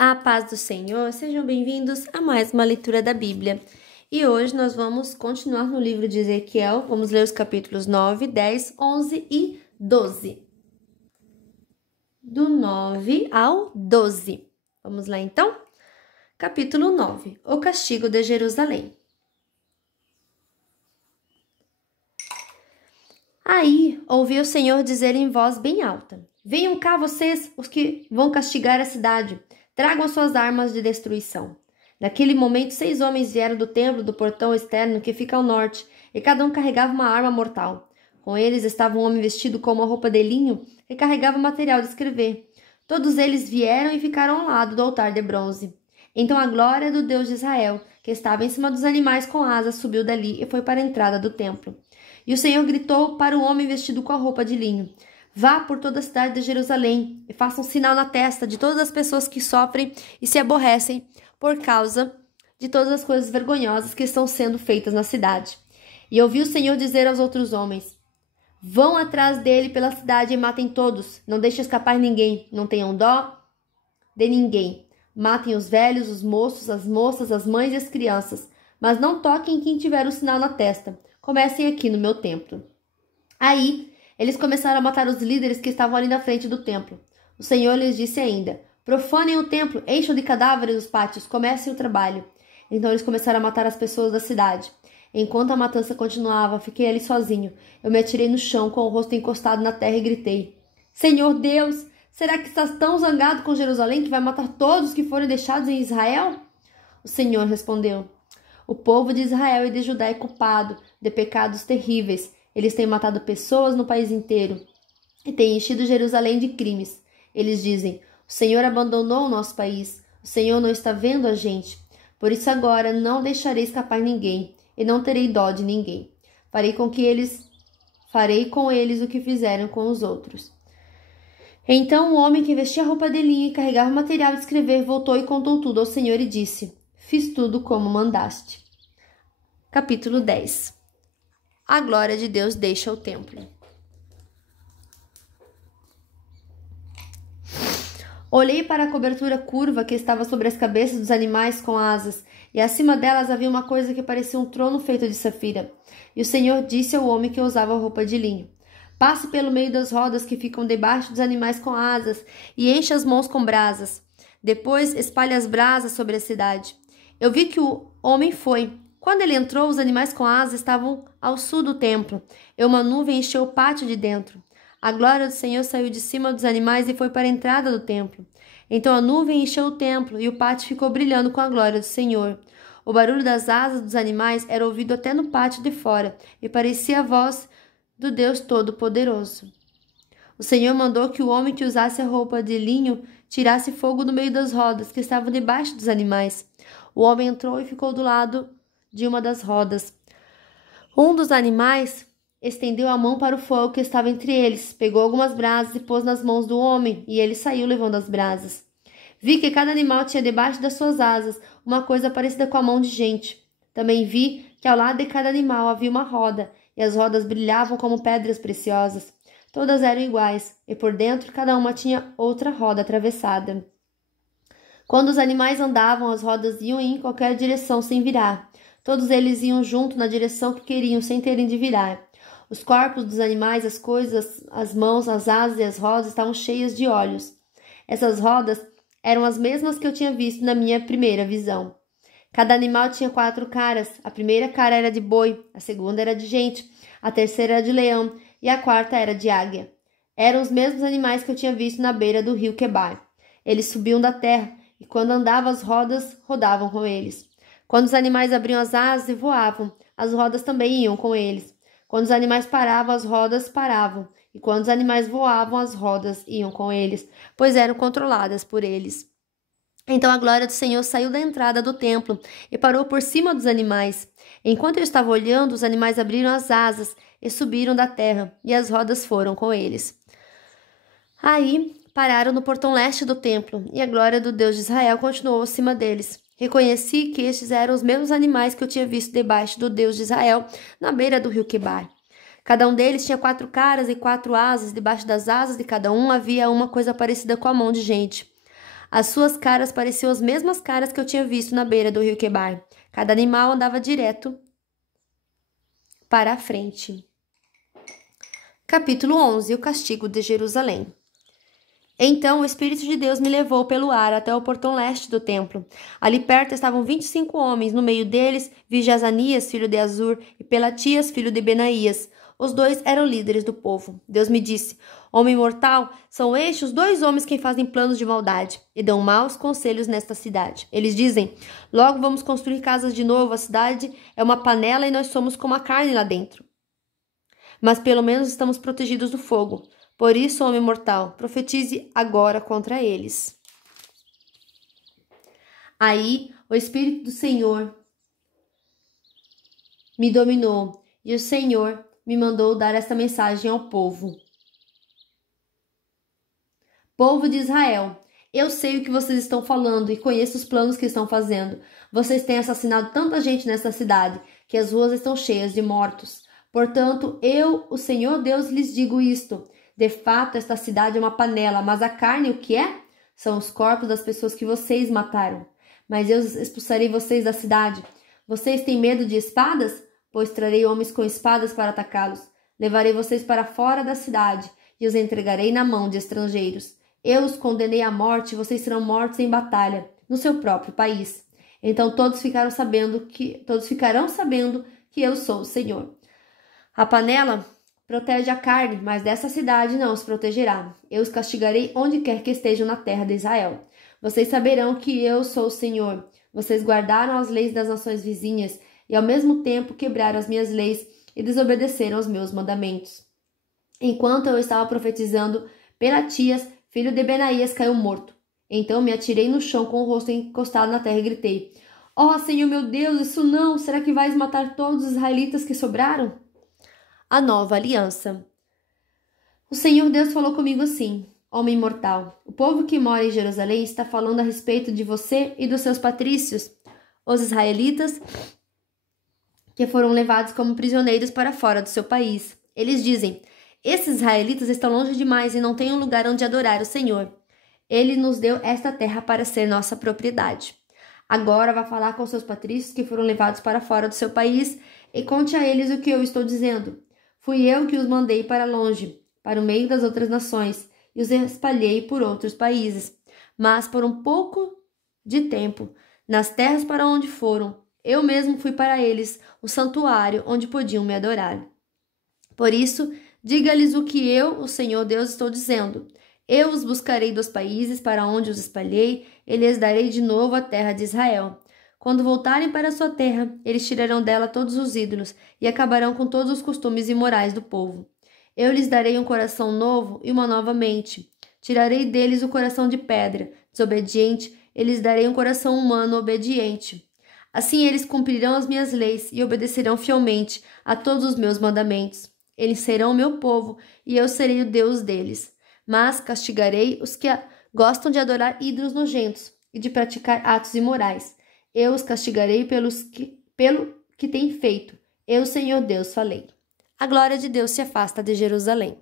A paz do Senhor, sejam bem-vindos a mais uma leitura da Bíblia. E hoje nós vamos continuar no livro de Ezequiel, vamos ler os capítulos 9, 10, 11 e 12. Do 9 ao 12. Vamos lá então? Capítulo 9, o castigo de Jerusalém. Aí ouvi o Senhor dizer em voz bem alta: Venham cá vocês, os que vão castigar a cidade. Tragam as suas armas de destruição. Naquele momento, 6 homens vieram do templo do portão externo que fica ao norte, e cada um carregava uma arma mortal. Com eles estava um homem vestido com uma roupa de linho que carregava material de escrever. Todos eles vieram e ficaram ao lado do altar de bronze. Então a glória do Deus de Israel, que estava em cima dos animais com asas, subiu dali e foi para a entrada do templo. E o Senhor gritou para o homem vestido com a roupa de linho: Vá por toda a cidade de Jerusalém e faça um sinal na testa de todas as pessoas que sofrem e se aborrecem por causa de todas as coisas vergonhosas que estão sendo feitas na cidade. E ouvi o Senhor dizer aos outros homens: Vão atrás dele pela cidade e matem todos. Não deixem escapar ninguém. Não tenham dó de ninguém. Matem os velhos, os moços, as moças, as mães e as crianças. Mas não toquem quem tiver o sinal na testa. Comecem aqui no meu templo. Aí eles começaram a matar os líderes que estavam ali na frente do templo. O Senhor lhes disse ainda: Profanem o templo, encham de cadáveres os pátios, comecem o trabalho. Então eles começaram a matar as pessoas da cidade. Enquanto a matança continuava, fiquei ali sozinho. Eu me atirei no chão, com o rosto encostado na terra, e gritei: Senhor Deus, será que estás tão zangado com Jerusalém que vai matar todos que forem deixados em Israel? O Senhor respondeu: O povo de Israel e de Judá é culpado de pecados terríveis. Eles têm matado pessoas no país inteiro e têm enchido Jerusalém de crimes. Eles dizem: O Senhor abandonou o nosso país. O Senhor não está vendo a gente. Por isso agora não deixarei escapar ninguém e não terei dó de ninguém. Farei com eles o que fizeram com os outros. Então o homem que vestia roupa de linho e carregava material de escrever voltou e contou tudo ao Senhor e disse: Fiz tudo como mandaste. Capítulo 10. A glória de Deus deixa o templo. Olhei para a cobertura curva que estava sobre as cabeças dos animais com asas, e acima delas havia uma coisa que parecia um trono feito de safira. E o Senhor disse ao homem que usava roupa de linho: Passe pelo meio das rodas que ficam debaixo dos animais com asas e encha as mãos com brasas. Depois espalhe as brasas sobre a cidade. Eu vi que o homem foi. Quando ele entrou, os animais com asas estavam ao sul do templo, e uma nuvem encheu o pátio de dentro. A glória do Senhor saiu de cima dos animais e foi para a entrada do templo. Então a nuvem encheu o templo, e o pátio ficou brilhando com a glória do Senhor. O barulho das asas dos animais era ouvido até no pátio de fora, e parecia a voz do Deus Todo-Poderoso. O Senhor mandou que o homem que usasse a roupa de linho tirasse fogo do meio das rodas que estavam debaixo dos animais. O homem entrou e ficou do lado de uma das rodas. Um dos animais estendeu a mão para o fogo que estava entre eles, pegou algumas brasas e pôs nas mãos do homem, e ele saiu levando as brasas. Vi que cada animal tinha debaixo das suas asas uma coisa parecida com a mão de gente. Também vi que ao lado de cada animal havia uma roda, e as rodas brilhavam como pedras preciosas. Todas eram iguais, e por dentro cada uma tinha outra roda atravessada. Quando os animais andavam, as rodas iam em qualquer direção sem virar. Todos eles iam junto na direção que queriam, sem terem de virar. Os corpos dos animais, as coisas, as mãos, as asas e as rodas estavam cheias de olhos. Essas rodas eram as mesmas que eu tinha visto na minha primeira visão. Cada animal tinha 4 caras. A primeira cara era de boi, a segunda era de gente, a terceira era de leão e a quarta era de águia. Eram os mesmos animais que eu tinha visto na beira do rio Quebar. Eles subiam da terra, e quando andavam as rodas, rodavam com eles. Quando os animais abriam as asas e voavam, as rodas também iam com eles. Quando os animais paravam, as rodas paravam. E quando os animais voavam, as rodas iam com eles, pois eram controladas por eles. Então a glória do Senhor saiu da entrada do templo e parou por cima dos animais. Enquanto eu estava olhando, os animais abriram as asas e subiram da terra, e as rodas foram com eles. Aí pararam no portão leste do templo, e a glória do Deus de Israel continuou acima deles. Reconheci que estes eram os mesmos animais que eu tinha visto debaixo do Deus de Israel, na beira do rio Quebar. Cada um deles tinha 4 caras e 4 asas, debaixo das asas de cada um havia uma coisa parecida com a mão de gente. As suas caras pareciam as mesmas caras que eu tinha visto na beira do rio Quebar. Cada animal andava direto para a frente. Capítulo 11. O castigo de Jerusalém. Então o Espírito de Deus me levou pelo ar até o portão leste do templo. Ali perto estavam 25 homens. No meio deles vi Jazanias, filho de Azur, e Pelatias, filho de Benaías. Os dois eram líderes do povo. Deus me disse: Homem mortal, são estes os dois homens que fazem planos de maldade e dão maus conselhos nesta cidade. Eles dizem: Logo vamos construir casas de novo. A cidade é uma panela e nós somos como a carne lá dentro. Mas pelo menos estamos protegidos do fogo. Por isso, homem mortal, profetize agora contra eles. Aí o Espírito do Senhor me dominou e o Senhor me mandou dar esta mensagem ao povo. Povo de Israel, eu sei o que vocês estão falando e conheço os planos que estão fazendo. Vocês têm assassinado tanta gente nesta cidade que as ruas estão cheias de mortos. Portanto, eu, o Senhor Deus, lhes digo isto. De fato, esta cidade é uma panela, mas a carne o que é? São os corpos das pessoas que vocês mataram. Mas eu expulsarei vocês da cidade. Vocês têm medo de espadas? Pois trarei homens com espadas para atacá-los. Levarei vocês para fora da cidade e os entregarei na mão de estrangeiros. Eu os condenei à morte e vocês serão mortos em batalha, no seu próprio país. Então todos ficarão sabendo que eu sou o Senhor. A panela protege a carne, mas dessa cidade não os protegerá. Eu os castigarei onde quer que estejam na terra de Israel. Vocês saberão que eu sou o Senhor. Vocês guardaram as leis das nações vizinhas e ao mesmo tempo quebraram as minhas leis e desobedeceram aos meus mandamentos. Enquanto eu estava profetizando, Pelatias, filho de Benaías, caiu morto. Então me atirei no chão com o rosto encostado na terra e gritei: Oh, Senhor meu Deus, isso não! Será que vais matar todos os israelitas que sobraram? A nova aliança. O Senhor Deus falou comigo assim: Homem mortal, o povo que mora em Jerusalém está falando a respeito de você e dos seus patrícios, os israelitas que foram levados como prisioneiros para fora do seu país. Eles dizem: esses israelitas estão longe demais e não têm um lugar onde adorar o Senhor. Ele nos deu esta terra para ser nossa propriedade. Agora vá falar com seus patrícios que foram levados para fora do seu país e conte a eles o que eu estou dizendo. Fui eu que os mandei para longe, para o meio das outras nações, e os espalhei por outros países. Mas por um pouco de tempo, nas terras para onde foram, eu mesmo fui para eles, o santuário onde podiam me adorar. Por isso, diga-lhes o que eu, o Senhor Deus, estou dizendo. Eu os buscarei dos países para onde os espalhei, e lhes darei de novo a terra de Israel. Quando voltarem para sua terra, eles tirarão dela todos os ídolos e acabarão com todos os costumes imorais do povo. Eu lhes darei um coração novo e uma nova mente. Tirarei deles o coração de pedra, desobediente, e lhes darei um coração humano obediente. Assim eles cumprirão as minhas leis e obedecerão fielmente a todos os meus mandamentos. Eles serão o meu povo e eu serei o Deus deles. Mas castigarei os que gostam de adorar ídolos nojentos e de praticar atos imorais. Eu os castigarei pelo que têm feito. Eu, Senhor Deus, falei. A glória de Deus se afasta de Jerusalém.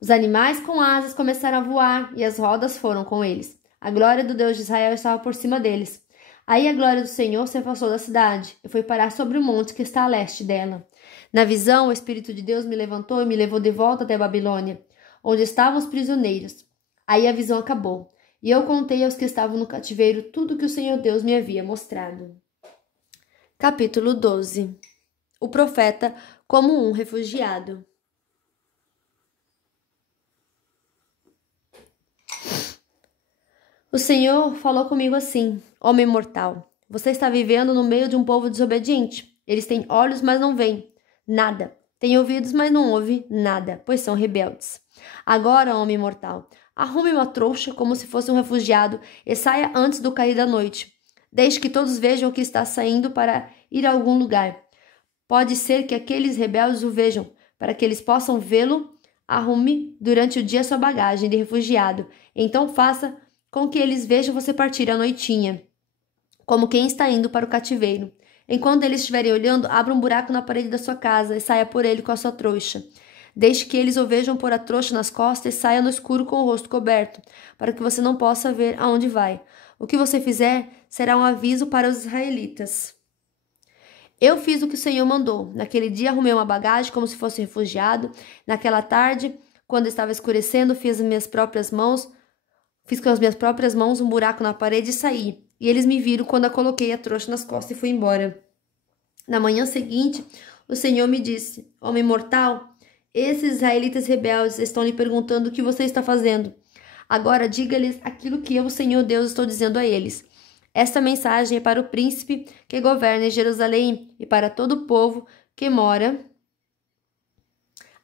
Os animais com asas começaram a voar e as rodas foram com eles. A glória do Deus de Israel estava por cima deles. Aí a glória do Senhor se afastou da cidade e foi parar sobre o monte que está a leste dela. Na visão, o Espírito de Deus me levantou e me levou de volta até a Babilônia, onde estavam os prisioneiros. Aí a visão acabou, e eu contei aos que estavam no cativeiro tudo que o Senhor Deus me havia mostrado. Capítulo 12. O profeta como um refugiado. O Senhor falou comigo assim: Homem mortal, você está vivendo no meio de um povo desobediente. Eles têm olhos, mas não veem nada. Têm ouvidos, mas não ouvem nada, pois são rebeldes. Agora, homem mortal, arrume uma trouxa como se fosse um refugiado e saia antes do cair da noite. Deixe que todos vejam que está saindo para ir a algum lugar. Pode ser que aqueles rebeldes o vejam, para que eles possam vê-lo. Arrume durante o dia sua bagagem de refugiado. Então faça com que eles vejam você partir à noitinha, como quem está indo para o cativeiro. Enquanto eles estiverem olhando, abra um buraco na parede da sua casa e saia por ele com a sua trouxa. Deixe que eles o vejam pôr a trouxa nas costas e saia no escuro com o rosto coberto, para que você não possa ver aonde vai. O que você fizer será um aviso para os israelitas. Eu fiz o que o Senhor mandou. Naquele dia arrumei uma bagagem como se fosse refugiado. Naquela tarde, quando estava escurecendo, fiz com as minhas próprias mãos um buraco na parede e saí. E eles me viram quando eu coloquei a trouxa nas costas e fui embora. Na manhã seguinte, o Senhor me disse: Homem mortal, esses israelitas rebeldes estão lhe perguntando o que você está fazendo. Agora diga-lhes aquilo que eu, o Senhor Deus, estou dizendo a eles. Esta mensagem é para o príncipe que governa em Jerusalém e para todo o povo que mora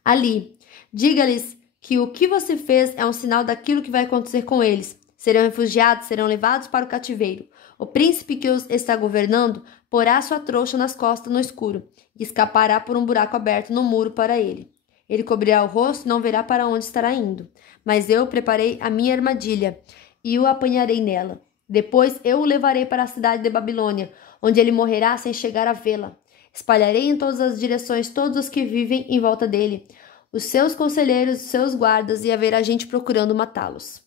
ali. Diga-lhes que o que você fez é um sinal daquilo que vai acontecer com eles. Serão refugiados, serão levados para o cativeiro. O príncipe que os está governando porá sua trouxa nas costas no escuro e escapará por um buraco aberto no muro para ele. Ele cobrirá o rosto e não verá para onde estará indo. Mas eu preparei a minha armadilha e o apanharei nela. Depois eu o levarei para a cidade de Babilônia, onde ele morrerá sem chegar a vê-la. Espalharei em todas as direções todos os que vivem em volta dele, os seus conselheiros, os seus guardas, e haverá gente procurando matá-los.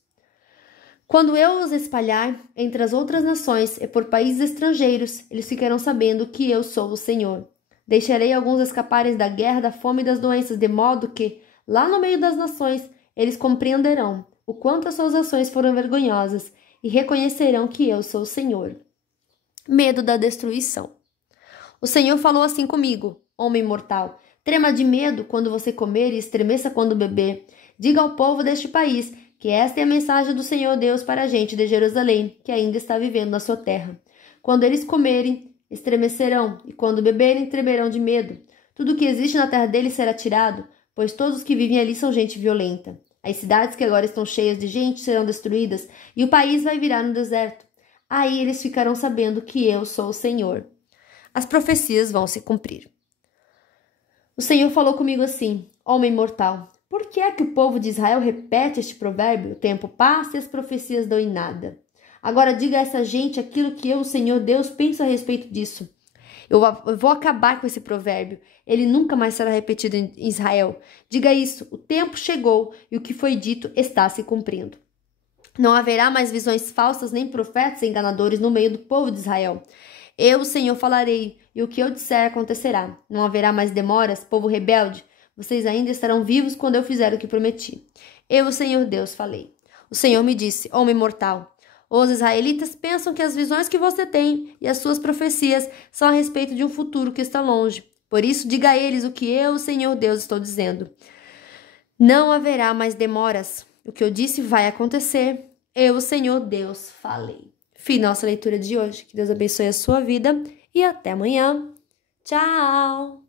Quando eu os espalhar entre as outras nações e por países estrangeiros, eles ficarão sabendo que eu sou o Senhor. Deixarei alguns escaparem da guerra, da fome e das doenças, de modo que, lá no meio das nações, eles compreenderão o quanto as suas ações foram vergonhosas e reconhecerão que eu sou o Senhor. Medo da destruição. O Senhor falou assim comigo: Homem mortal, trema de medo quando você comer e estremeça quando beber. Diga ao povo deste país que esta é a mensagem do Senhor Deus para a gente de Jerusalém, que ainda está vivendo na sua terra. Quando eles comerem, estremecerão, e quando beberem, tremerão de medo. Tudo que existe na terra deles será tirado, pois todos os que vivem ali são gente violenta. As cidades que agora estão cheias de gente serão destruídas, e o país vai virar um deserto. Aí eles ficarão sabendo que eu sou o Senhor. As profecias vão se cumprir. O Senhor falou comigo assim: Homem mortal, por que é que o povo de Israel repete este provérbio? O tempo passa e as profecias dão em nada. Agora diga a essa gente aquilo que eu, o Senhor Deus, penso a respeito disso. Eu vou acabar com esse provérbio. Ele nunca mais será repetido em Israel. Diga isso: o tempo chegou e o que foi dito está se cumprindo. Não haverá mais visões falsas nem profetas enganadores no meio do povo de Israel. Eu, o Senhor, falarei, e o que eu disser acontecerá. Não haverá mais demoras, povo rebelde. Vocês ainda estarão vivos quando eu fizer o que prometi. Eu, o Senhor Deus, falei. O Senhor me disse: Homem mortal, os israelitas pensam que as visões que você tem e as suas profecias são a respeito de um futuro que está longe. Por isso, diga a eles o que eu, o Senhor Deus, estou dizendo. Não haverá mais demoras. O que eu disse vai acontecer. Eu, o Senhor Deus, falei. Fim nossa leitura de hoje. Que Deus abençoe a sua vida e até amanhã. Tchau!